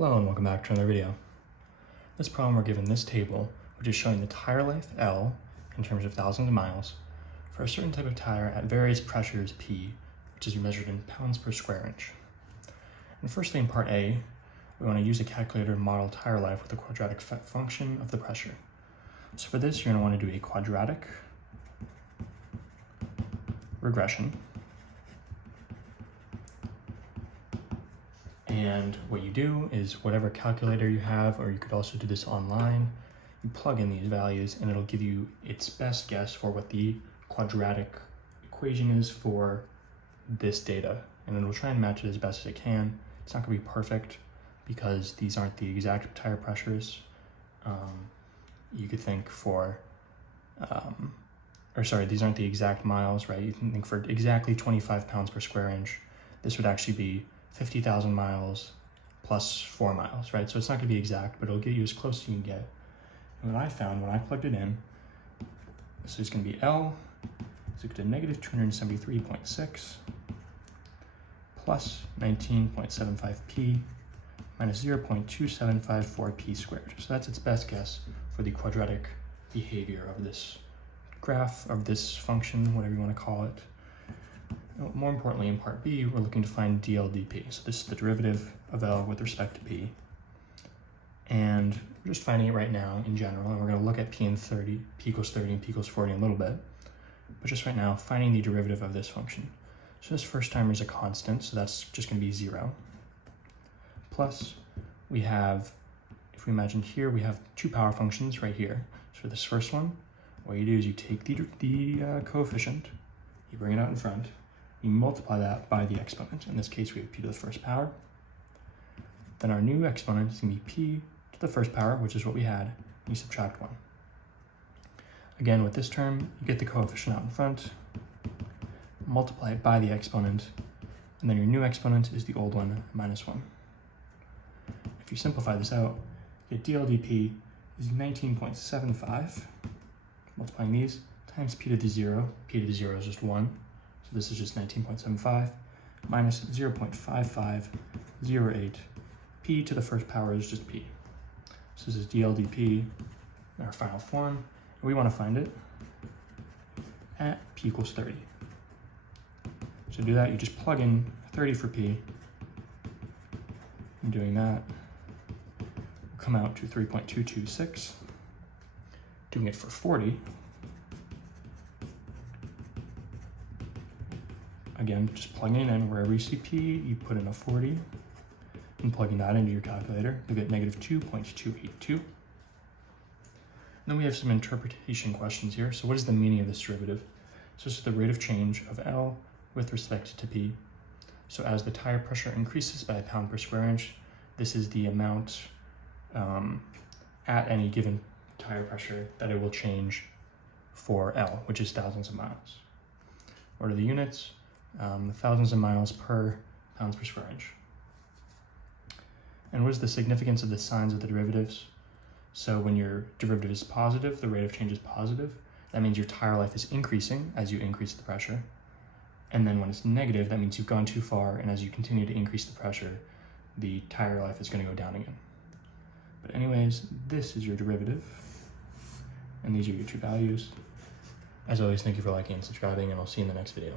Hello and welcome back to another video. This problem we're given this table, which is showing the tire life L in terms of thousands of miles for a certain type of tire at various pressures P, which is measured in pounds per square inch. And firstly, in part A, we want to use a calculator to model tire life with a quadratic function of the pressure. So for this, you're going to want to do a quadratic regression. And what you do is whatever calculator you have, or you could also do this online, you plug in these values and it'll give you its best guess for what the quadratic equation is for this data. And it'll try and match it as best as it can. It's not going to be perfect because these aren't the exact tire pressures. You could think for, these aren't the exact miles, right? You can think for exactly 25 pounds per square inch. This would actually be 50,000 miles plus 4 miles, right? So it's not going to be exact, but it'll get you as close as you can get. And what I found when I plugged it in, this is going to be L is equal to negative 273.6 plus 19.75 P minus 0.2754 P squared. So that's its best guess for the quadratic behavior of this graph, of this function, whatever you want to call it. More importantly, in part B, we're looking to find dLdP. So this is the derivative of L with respect to P. And we're just finding it right now in general, and we're going to look at P and 30, P equals 30 and P equals 40 in a little bit. But just right now, finding the derivative of this function. So this first timer is a constant, so that's just going to be 0. Plus, we have, if we imagine here, we have two power functions right here. So for this first one, what you do is you take the coefficient, you bring it out in front, you multiply that by the exponent. In this case, we have p to the first power. Then our new exponent is going to be p to the first power, which is what we had, and you subtract 1. Again, with this term, you get the coefficient out in front, multiply it by the exponent, and then your new exponent is the old one, minus 1. If you simplify this out, you get dLdP is 19.75, multiplying these, times p to the 0. P to the 0 is just 1. So this is just 19.75 minus 0.5508. P to the first power is just P. So this is dLdP in our final form. And we want to find it at P equals 30. So to do that, you just plug in 30 for P. And doing that will come out to 3.226. Doing it for 40, again, just plugging it in wherever you see P, you put in a 40, and plugging that into your calculator, you get negative 2.282. Then we have some interpretation questions here. So what is the meaning of this derivative? So this is the rate of change of L with respect to P. So as the tire pressure increases by a pound per square inch, this is the amount at any given tire pressure that it will change for L, which is thousands of miles. What are the units? Thousands of miles per pounds per square inch. And what is the significance of the signs of the derivatives? So when your derivative is positive, the rate of change is positive. That means your tire life is increasing as you increase the pressure. And then when it's negative, that means you've gone too far, and as you continue to increase the pressure, the tire life is going to go down again. But anyways, this is your derivative, and these are your two values. As always, thank you for liking and subscribing, and I'll see you in the next video.